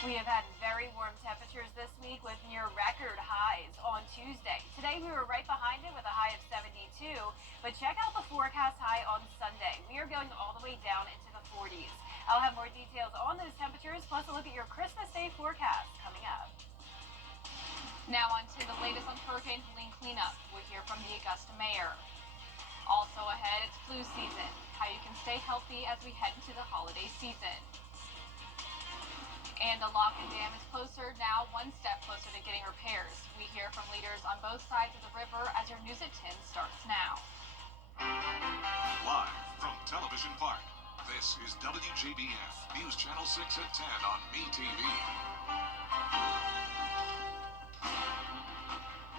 We have had very warm temperatures this week with near record highs on Tuesday. Today we were right behind it with a high of 72, but check out the forecast high on Sunday. We are going all the way down into the 40s. I'll have more details on those temperatures, plus a look at your Christmas Day forecast coming up. Now on to the latest on Hurricane Helene cleanup. We'll hear from the Augusta mayor. Also ahead, it's flu season, how you can stay healthy as we head into the holiday season. And the lock and dam is closer now, one step closer to getting repairs. We hear from leaders on both sides of the river as your News at 10 starts now. Live from Television Park, this is WJBF, News Channel 6 at 10 on MeTV.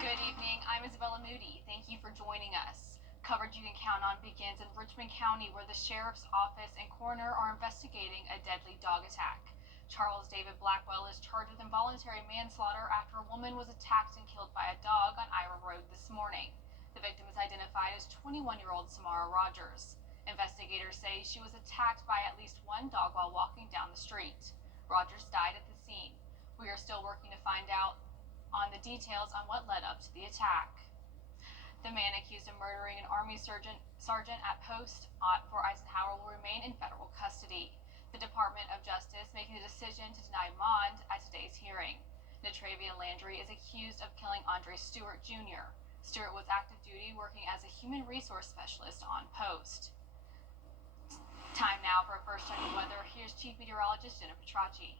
Good evening, I'm Isabella Moody. Thank you for joining us. Coverage you can count on begins in Richmond County, where the sheriff's office and coroner are investigating a deadly dog attack. Charles David Blackwell is charged with involuntary manslaughter after a woman was attacked and killed by a dog on Ira Road this morning. The victim is identified as 21-year-old Samara Rogers. Investigators say she was attacked by at least one dog while walking down the street. Rogers died at the scene. We are still working to find out on the details on what led up to the attack. The man accused of murdering an Army sergeant at post for Eisenhower will remain in federal custody. The Department of Justice making the decision to deny bond at today's hearing. Natravian Landry is accused of killing Andre Stewart Jr. Stewart was active duty working as a human resource specialist on post. Time now for a first check of weather. Here's Chief Meteorologist Jenna Petracci.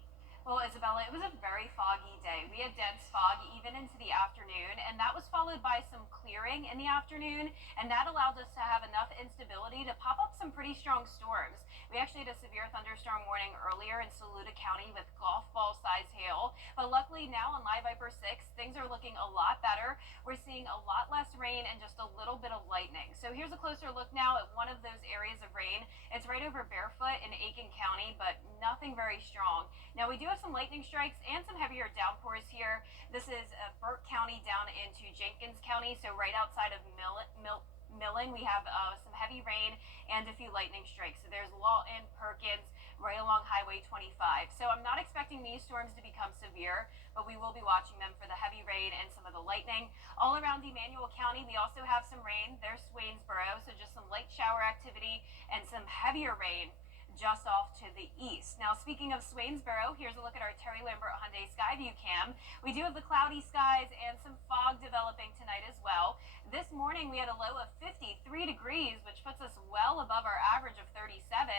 Well, Isabella, it was a very foggy day. We had dense fog even into the afternoon, and that was followed by some clearing in the afternoon, and that allowed us to have enough instability to pop up some pretty strong storms. We actually had a severe thunderstorm warning earlier in Saluda County with golf ball size hail, but luckily now on Live Viper 6, things are looking a lot better. We're seeing a lot less rain and just a little bit of lightning. So here's a closer look now at one of those areas of rain. It's right over Barefoot in Aiken County, but nothing very strong. Now we do have some lightning strikes and some heavier downpours here. This is Burke County down into Jenkins County, so right outside of Millen, we have some heavy rain and a few lightning strikes. So there's Lawton, Perkins, right along Highway 25. So I'm not expecting these storms to become severe, but we will be watching them for the heavy rain and some of the lightning. All around Emmanuel County, we also have some rain. There's Swainsboro, so just some light shower activity and some heavier rain just off to the east. Now, speaking of Swainsboro, here's a look at our Terry Lambert Hyundai Skyview cam. We do have the cloudy skies and some fog developing tonight as well. This morning, we had a low of 53 degrees, which puts us well above our average of 37.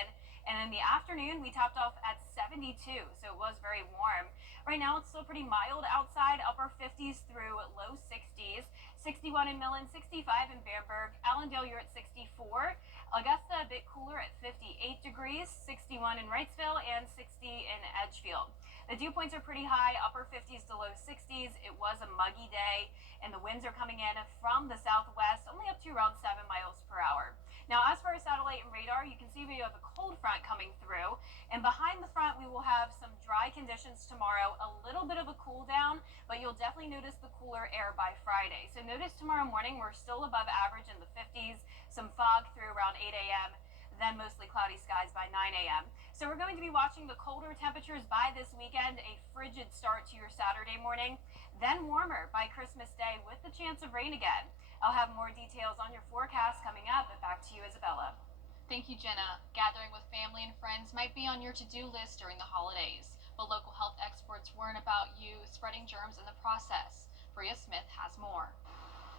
And in the afternoon, we topped off at 72, so it was very warm. Right now, it's still pretty mild outside, upper 50s through low 60s. 61 in Millen, 65 in Bamberg. Allendale, you're at 64. Augusta, a bit cooler at 58 degrees, 61 in Wrightsville, and 60 in Edgefield. The dew points are pretty high, upper 50s to low 60s. It was a muggy day, and the winds are coming in from the southwest, only up to around 7 miles per hour. Now, as for our satellite and radar, you can see we have a cold front coming through, and behind the front, we will have some dry conditions tomorrow, a little bit of a cool down, but you'll definitely notice the cooler air by Friday. So notice tomorrow morning, we're still above average in the 50s, some fog through around 8 a.m., then mostly cloudy skies by 9 a.m. So we're going to be watching the colder temperatures by this weekend, a frigid start to your Saturday morning, then warmer by Christmas Day with the chance of rain again. I'll have more details on your forecast coming up, but back to you, Isabella. Thank you, Jenna. Gathering with family and friends might be on your to-do list during the holidays, but local health experts warn about you spreading germs in the process. Bria Smith has more.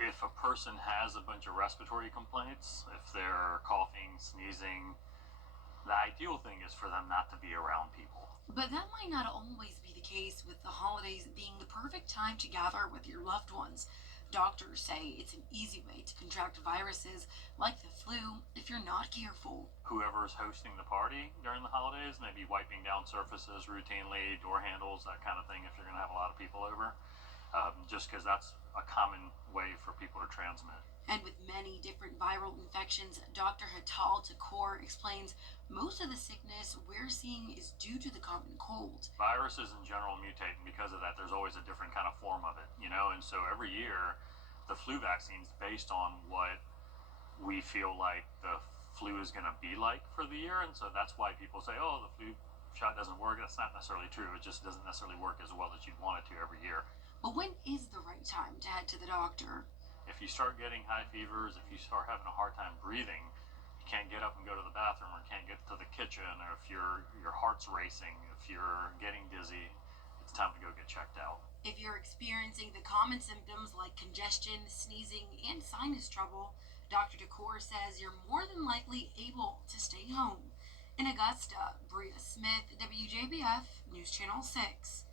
If a person has a bunch of respiratory complaints, if they're coughing, sneezing, the ideal thing is for them not to be around people. But that might not always be the case, with the holidays being the perfect time to gather with your loved ones. Doctors say it's an easy way to contract viruses like the flu if you're not careful. Whoever's hosting the party during the holidays may be wiping down surfaces routinely, door handles, that kind of thing, if you're going to have a lot of people over, just because that's a common way for people to transmit. And with many different viral infections, Dr. Hatal Takor explains most of the sickness we're seeing is due to the common cold. Viruses in general mutate, and because of that, there's always a different kind of form of it, and so every year, the flu vaccine's based on what we feel like the flu is going to be like for the year, and so that's why people say, oh, the shot doesn't work. That's not necessarily true. It just doesn't necessarily work as well as you'd want it to every year. But when is the right time to head to the doctor? If you start getting high fevers, if you start having a hard time breathing, you can't get up and go to the bathroom, or can't get to the kitchen, or if your heart's racing, if you're getting dizzy, it's time to go get checked out. If you're experiencing the common symptoms like congestion, sneezing, and sinus trouble, Dr. DeCore says you're more than likely able to stay home. In Augusta, Bria Smith, WJBF, News Channel 6.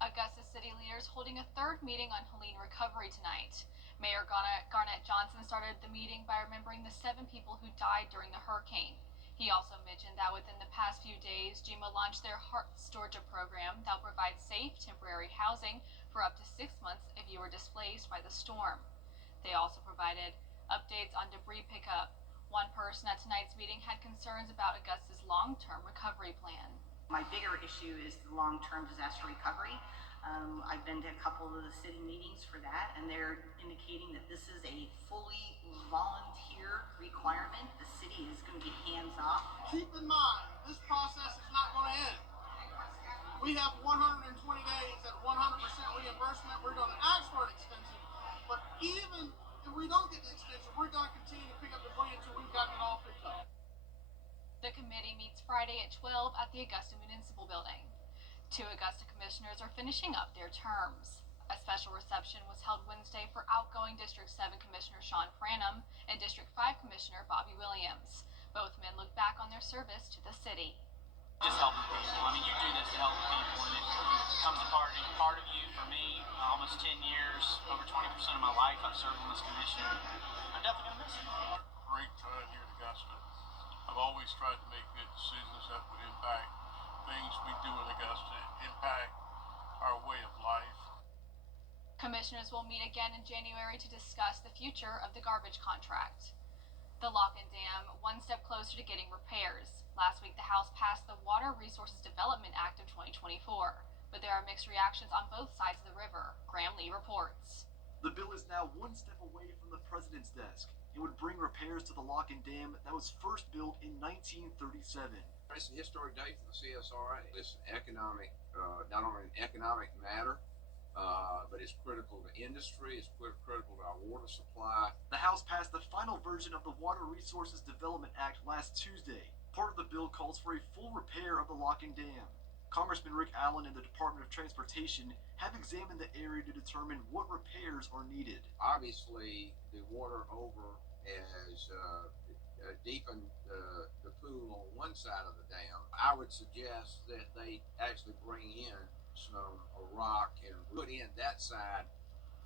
Augusta city leaders holding a third meeting on Helene recovery tonight. Mayor Garnett Johnson started the meeting by remembering the 7 people who died during the hurricane. He also mentioned that within the past few days, GEMA launched their Hearts Georgia program that will provide safe temporary housing for up to 6 months if you were displaced by the storm. They also provided updates on debris pickup. One person at tonight's meeting had concerns about Augusta's long-term recovery plan. My bigger issue is the long-term disaster recovery. I've been to a couple of the city meetings for that, and they're indicating that this is a fully volunteer requirement. The city is going to be hands-off. Keep in mind, this process is not going to end. We have 120 days at 100% reimbursement. We're going to ask for an extension, but even if we don't get the extension, we're going to continue to pick up debris until we've gotten it all picked up. The committee meets Friday at 12 at the Augusta Municipal Building. 2 Augusta commissioners are finishing up their terms. A special reception was held Wednesday for outgoing District 7 Commissioner Sean Franham and District 5 Commissioner Bobby Williams. Both men look back on their service to the city. Just helping people. I mean, you do this to help people, and it becomes a part of you. For me, almost 10 years, over 20% of my life I've served on this commission. I'm definitely going to miss it. Great time here at Augusta. I've always tried to make good decisions that would impact things we do in Augusta, impact our way of life. Commissioners will meet again in January to discuss the future of the garbage contract. The lock and dam, one step closer to getting repairs. Last week, the House passed the Water Resources Development Act of 2024, but there are mixed reactions on both sides of the river. Graham Lee reports. The bill is now one step away from the president's desk. It would bring repairs to the lock and dam that was first built in 1937. It's a historic day for the CSRA. It's an economic, not only an economic matter, but it's critical to industry. It's critical to our water supply. The House passed the final version of the Water Resources Development Act last Tuesday. Part of the bill calls for a full repair of the lock and dam. Congressman Rick Allen and the Department of Transportation have examined the area to determine what repairs are needed. Obviously, the water over has deepened the pool on one side of the dam. I would suggest that they actually bring in some rock and put in that side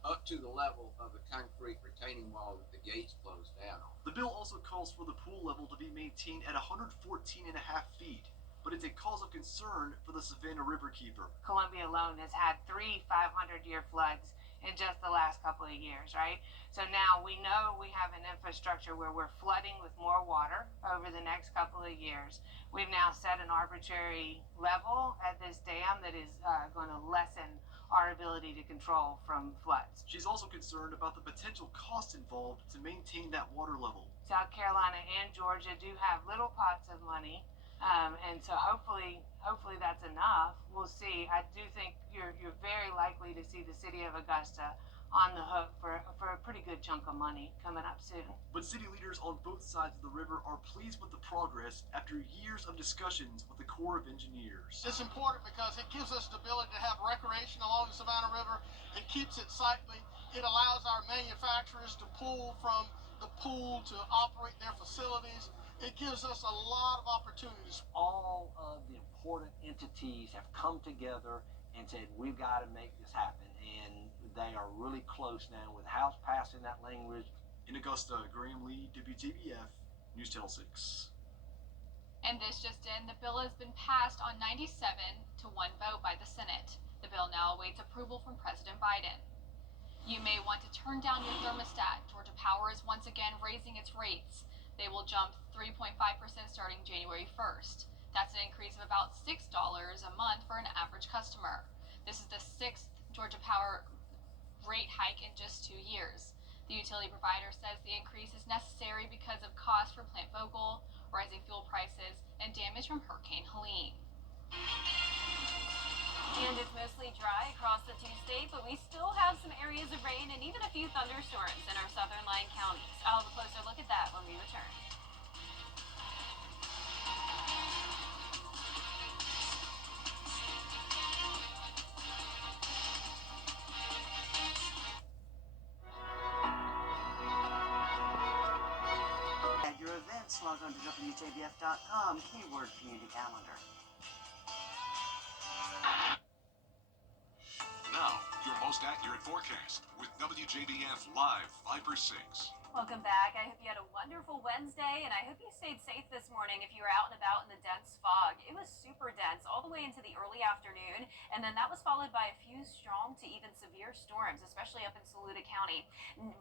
up to the level of the concrete retaining wall that the gates closed down on. The bill also calls for the pool level to be maintained at 114.5 feet. But it's a cause of concern for the Savannah Riverkeeper. Columbia alone has had 3 500-year floods in just the last couple of years, right? So now we know we have an infrastructure where we're flooding with more water over the next couple of years. We've now set an arbitrary level at this dam that is going to lessen our ability to control from floods. She's also concerned about the potential costs involved to maintain that water level. South Carolina and Georgia do have little pots of money. And so hopefully that's enough. We'll see. I do think you're very likely to see the city of Augusta on the hook for a pretty good chunk of money coming up soon. But city leaders on both sides of the river are pleased with the progress after years of discussions with the Corps of Engineers. It's important because it gives us the ability to have recreation along the Savannah River. It keeps it sightly. It allows our manufacturers to pull from the pool to operate their facilities. It gives us a lot of opportunities. All of the important entities have come together and said, we've got to make this happen. And they are really close now with the House passing that language. In Augusta, Graham Lee, WJBF, News Channel 6. And this just in, the bill has been passed on 97 to 1 vote by the Senate. The bill now awaits approval from President Biden. You may want to turn down your thermostat. Georgia Power is once again raising its rates. They will jump 3.5% starting January 1st. That's an increase of about $6 a month for an average customer. This is the 6th Georgia Power rate hike in just 2 years. The utility provider says the increase is necessary because of costs for Plant Vogtle, rising fuel prices, and damage from Hurricane Helene. And it's mostly dry across the two-state, but we still have some areas of rain and even a few thunderstorms in our southern line counties. I'll have a closer look at that when we return. At your events, log on to WJBF.com, keyword community calendar. Now, your most accurate forecast with WJBF Live Viper 6. Welcome back. I hope you had a wonderful Wednesday, and I hope you stayed safe this morning if you were out and about in the dense fog. It was super dense all the way into the early afternoon, and then that was followed by a few strong to even severe storms, especially up in Saluda County.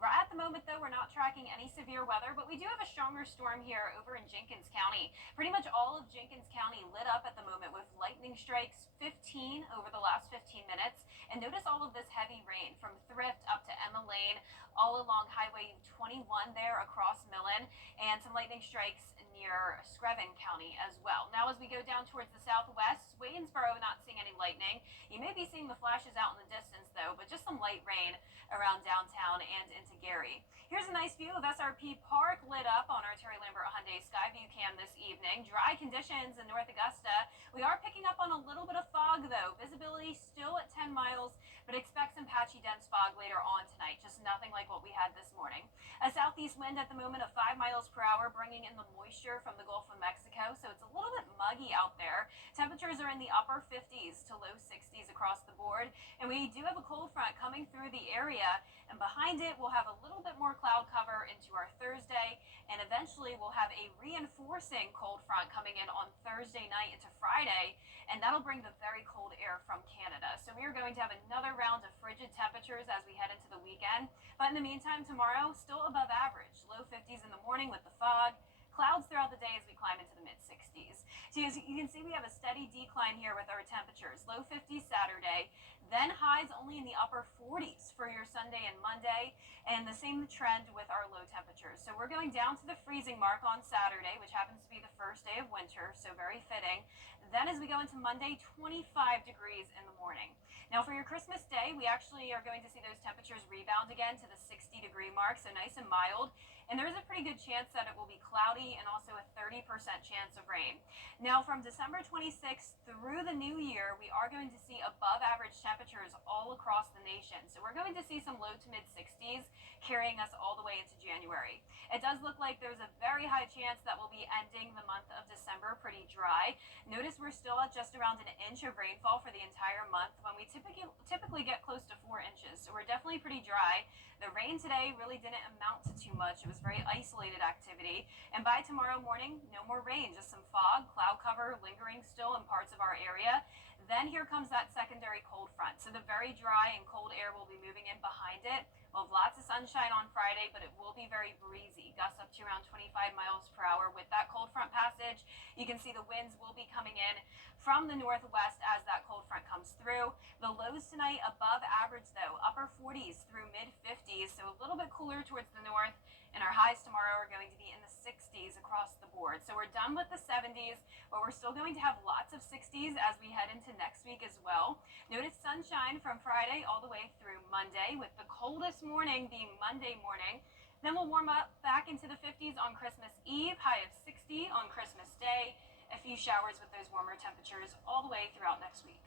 Right at the moment, though, we're not tracking any severe weather, but we do have a stronger storm here over in Jenkins County. Pretty much all of Jenkins County lit up at the moment with lightning strikes, 15 over the last 15 minutes. And notice all of this heavy rain from Thrift up to Emma Lane, all along Highway 21 there across Millen, and some lightning strikes near Screven County as well. Now, as we go down towards the southwest, Waynesboro not seeing any lightning. You may be seeing the flashes out in the distance, though, but just some light rain around downtown and into Gary. Here's a nice view of SRP Park lit up on our Terry Lambert Hyundai Skyview cam this evening. Dry conditions in North Augusta. We are picking up on a little bit of fog, though. Visibility still at 10 miles, but expect some patchy dense fog later on tonight. Just nothing like what we had this morning. A southeast wind at the moment of 5 miles per hour, bringing in the moisture from the Gulf of Mexico, so it's a little bit muggy out there. Temperatures are in the upper 50s to low 60s across the board, and we do have a cold front coming through the area, and behind it we'll have a little bit more cloud cover into our Thursday, and eventually we'll have a reinforcing cold front coming in on Thursday night into Friday, and that'll bring the very cold air from Canada. So we are going to have another round of frigid temperatures as we head into the weekend, but in the meantime, tomorrow still above average, low 50s in the morning with the fog. Clouds throughout the day as we climb into the mid-60s. So as you can see, we have a steady decline here with our temperatures. Low 50s Saturday, then highs only in the upper 40s for your Sunday and Monday, and the same trend with our low temperatures. So we're going down to the freezing mark on Saturday, which happens to be the first day of winter, so very fitting. Then as we go into Monday, 25 degrees in the morning. Now for your Christmas Day, we actually are going to see those temperatures rebound again to the 60-degree mark, so nice and mild. And there is a pretty good chance that it will be cloudy and also a 30% chance of rain. Now from December 26th through the new year, we are going to see above average temperatures all across the nation. So we're going to see some low to mid 60s carrying us all the way into January. It does look like there's a very high chance that we'll be ending the month of December pretty dry. Notice we're still at just around an inch of rainfall for the entire month when we typically get close to 4 inches. So we're definitely pretty dry. The rain today really didn't amount to too much. It was very isolated activity. And by tomorrow morning, no more rain, just some fog, cloud cover lingering still in parts of our area. Then here comes that secondary cold front. So the very dry and cold air will be moving in behind it. We'll have lots of sunshine on Friday, but it will be very breezy. Gusts up to around 25 miles per hour with that cold front passage. You can see the winds will be coming in from the northwest as that cold front comes through. The lows tonight above average though, upper 40s through mid 50s, so a little bit cooler towards the north. And our highs tomorrow are going to be in the 60s across the board. So we're done with the 70s, but we're still going to have lots of 60s as we head into next week as well. Notice sunshine from Friday all the way through Monday, with the coldest morning being Monday morning. Then we'll warm up back into the 50s on Christmas Eve, high of 60 on Christmas Day. A few showers with those warmer temperatures all the way throughout next week.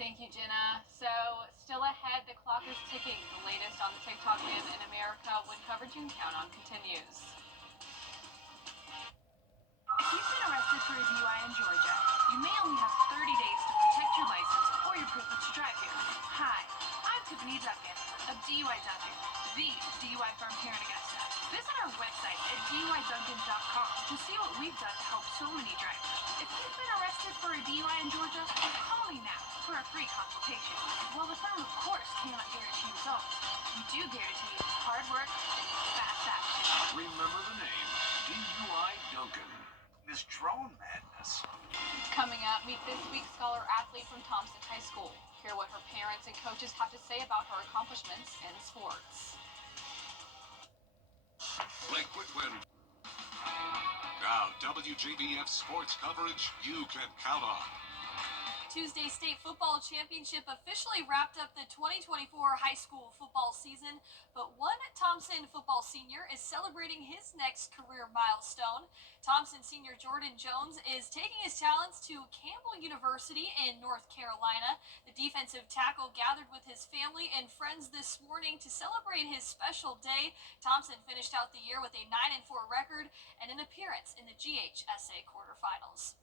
Thank you, Jenna. So, still ahead, the clock is ticking. The latest on the TikTok ban in America when coverage you can count on continues. If you've been arrested for a DUI in Georgia, you may only have 30 days to protect your license or your privilege to drive here. Hi, I'm Tiffany Duncan of DUI Duncan, the DUI firm here in Augusta. Visit our website at DUIDuncan.com to see what we've done to help so many drivers. If you've been arrested for a DUI in Georgia, call me now for a free consultation. While the firm, of course, cannot guarantee results, we do guarantee hard work and fast action. Remember the name, DUI Duncan. This drone madness. Coming up, meet this week's scholar athlete from Thompson High School. Hear what her parents and coaches have to say about her accomplishments in sports. Like quick win. Now, WJBF sports coverage you can count on. Tuesday State Football Championship officially wrapped up the 2024 high school football season, but one Thompson football senior is celebrating his next career milestone. Thompson senior Jordan Jones is taking his talents to Campbell University in North Carolina. The defensive tackle gathered with his family and friends this morning to celebrate his special day. Thompson finished out the year with a 9-4 record and an appearance in the GHSA quarterfinals.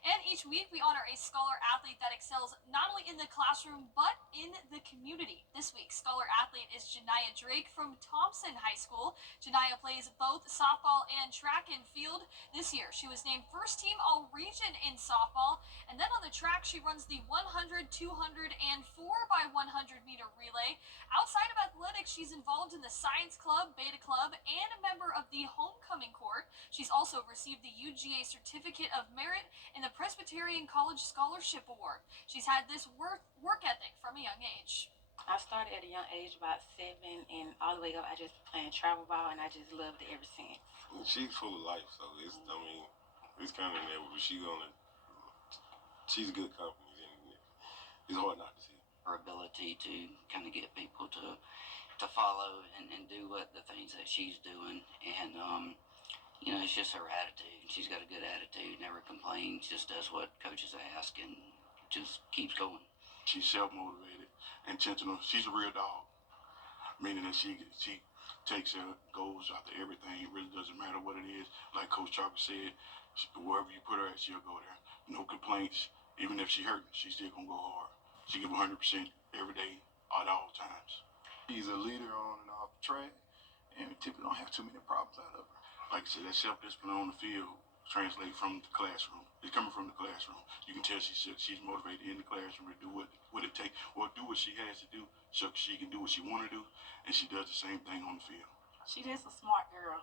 And each week we honor a scholar athlete that excels not only in the classroom but in the community. This week, scholar athlete is Janiah Drake from Thompson High School. Janiah plays both softball and track and field. This year, she was named first team all-region in softball. And then on the track, she runs the 100, 200, and 4x100 meter relay. Outside of athletics, she's involved in the Science Club, Beta Club, and a member of the Homecoming Court. She's also received the UGA Certificate of Merit and the Presbyterian College Scholarship Award. She's had this work ethic from a young age. I started at a young age, about 7, and all the way up, I just playing travel ball, and I just loved it ever since. She's full of life, so it's kind of never, but she's a good company, and it's hard not to see. Her ability to kind of get people to follow and do what the things that she's doing, and it's just her attitude. She's got a good attitude, never complains, just does what coaches ask and just keeps going. She's self-motivated, intentional. She's a real dog, meaning that she takes her goals after everything. It really doesn't matter what it is. Like Coach Chopper said, wherever you put her at, she'll go there. No complaints. Even if she hurt, she's still going to go hard. She give 100% every day at all times. She's a leader on and off the track, and we typically don't have too many problems out of her. Like I said, that self-discipline on the field translates from the classroom. It's coming from the classroom. You can tell she's motivated in the classroom to do what it takes, or do what she has to do so she can do what she want to do, and she does the same thing on the field. She just a smart girl,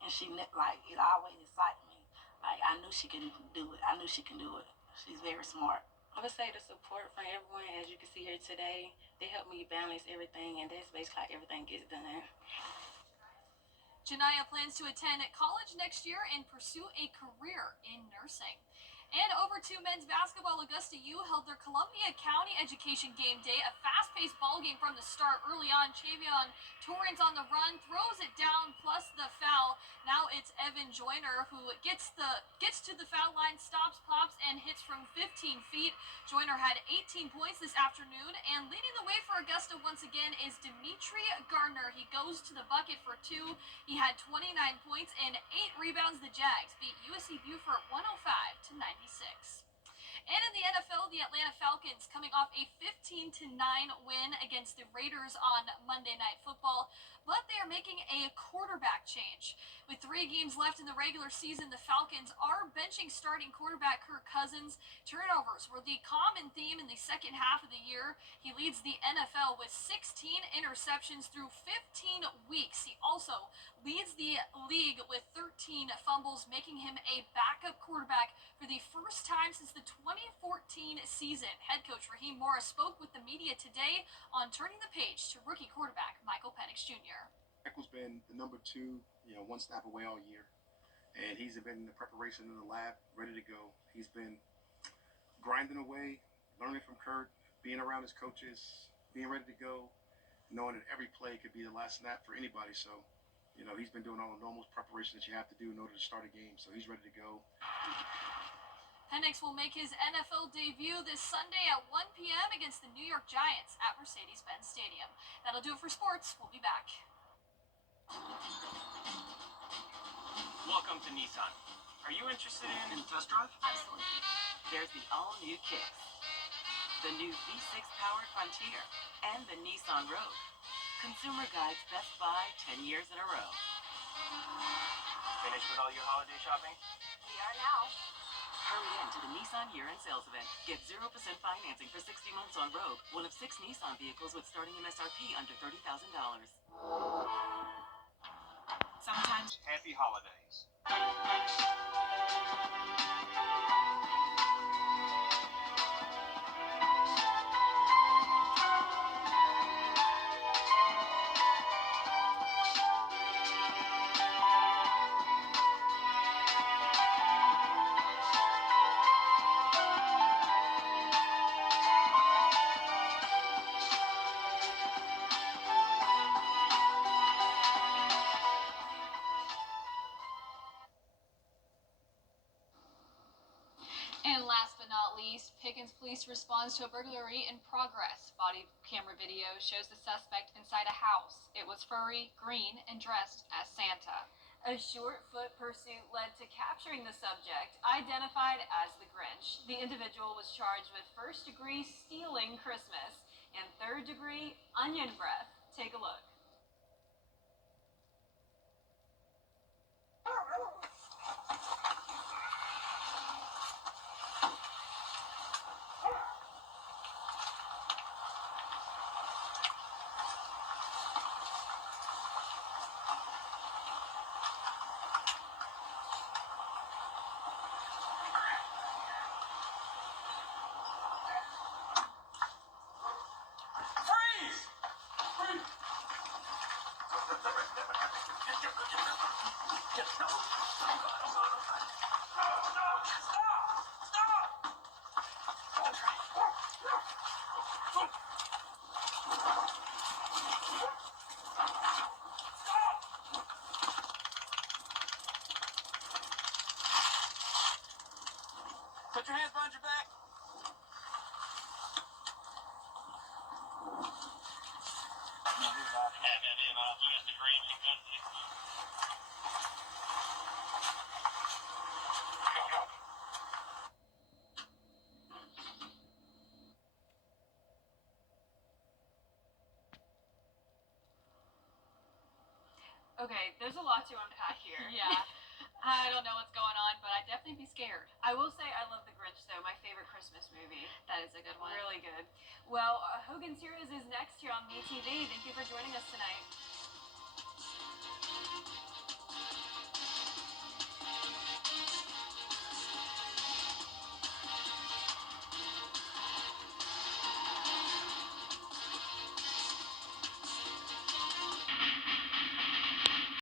and she it always excited me. I knew she can do it. I knew she can do it. She's very smart. I would say the support from everyone, as you can see here today, they help me balance everything, and that's basically how everything gets done. Janiah plans to attend college next year and pursue a career in nursing. And over to men's basketball, Augusta U held their Columbia County Education Game Day, a fast-paced ball game from the start. Early on, Chavion Torrance on the run, throws it down, plus the foul. Now it's Evan Joyner who gets to the foul line, stops, pops, and hits from 15 feet. Joyner had 18 points this afternoon, and leading the way for Augusta once again is Dimitri Gardner. He goes to the bucket for 2. He had 29 points and 8 rebounds. The Jags beat USC Beaufort 105-96. And in the NFL, the Atlanta Falcons coming off a 15-9 win against the Raiders on Monday Night Football, but they are making a quarterback change. With 3 games left in the regular season, the Falcons are benching starting quarterback Kirk Cousins. Turnovers were the common theme in the second half of the year. He leads the NFL with 16 interceptions through 15 weeks. He also leads the league with 13 fumbles, making him a backup quarterback for the first time since the 2014 season. Head coach Raheem Morris spoke with the media today on turning the page to rookie quarterback Michael Penix Jr. Michael's been the number 2, one snap away all year, and he's been in the preparation in the lab, ready to go. He's been grinding away, learning from Kurt, being around his coaches, being ready to go, knowing that every play could be the last snap for anybody. So, he's been doing all the normal preparation that you have to do in order to start a game. So he's ready to go. Penix will make his NFL debut this Sunday at 1 p.m. against the New York Giants at Mercedes-Benz Stadium. That'll do it for sports. We'll be back. Welcome to Nissan. Are you interested in a test drive? Absolutely. There's the all-new Kicks, the new V6-powered Frontier, and the Nissan Rogue. Consumer Guide's Best Buy 10 years in a row. Finished with all your holiday shopping? We are now. Hurry in to the Nissan year-end sales event. Get 0% financing for 60 months on Rogue, one of 6 Nissan vehicles with starting MSRP under $30,000. Sometimes. Happy holidays. last but not least, Pickens Police responds to a burglary in progress. Body camera video shows the suspect inside a house. It was furry, green, and dressed as Santa. A short-foot pursuit led to capturing the subject, identified as the Grinch. The individual was charged with first-degree stealing Christmas and third-degree onion breath. Take a look. Put your hands behind your back. Okay, there's a lot to unpack here. Yeah, I don't know what's going on, but I'd definitely be scared. I will say I love The Grinch, though. My favorite Christmas movie. That is a good one. Really good. Well, Hogan's Heroes is next here on MeTV. Thank you for joining us tonight.